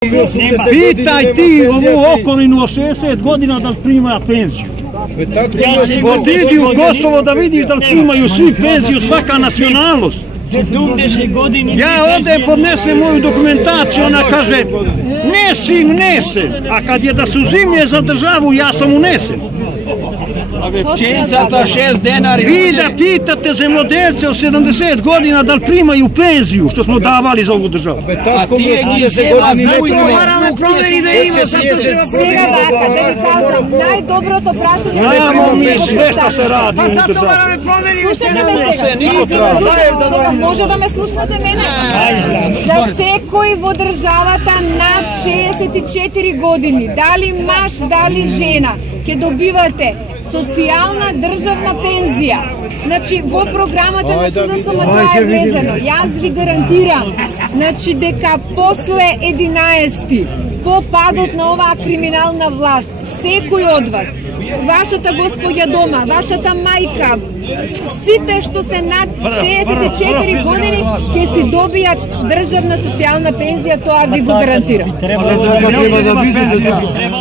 Питај ти ову околину од 60 година дали примаат пензiju. Одиди у Косово да видиш дали примају сви пензiju, свака националност. Ја оде поднесе моју документацiju, она каже не си внесен, а кад е да се узимлje за државу, ја сам унесен. Пченцата 6 денари. Ви да питате земјоделце од 70 година дали примају пензiju што смо давали за ову државу. А тие ги зема Мораме промени да има Сега вака, да ви кажам, најдоброто прашање Знамо ми све што се ради у Сато државу. мораме промени. Слушате ме сега, може да ме слушнете мене? За секој во државата над 64 години, дали маж, дали жена, ќе добивате социјална државна пензија. Значи, во програмата на СДСМ тоа е влезено. Јас ви гарантирам, значи, дека после 11 по падот на оваа криминална власт, секој од вас, вашата господја дома, вашата мајка, сите што се над 64 години ќе си добијат државна социјална пензија, тоа ви го гарантирам. Треба да биде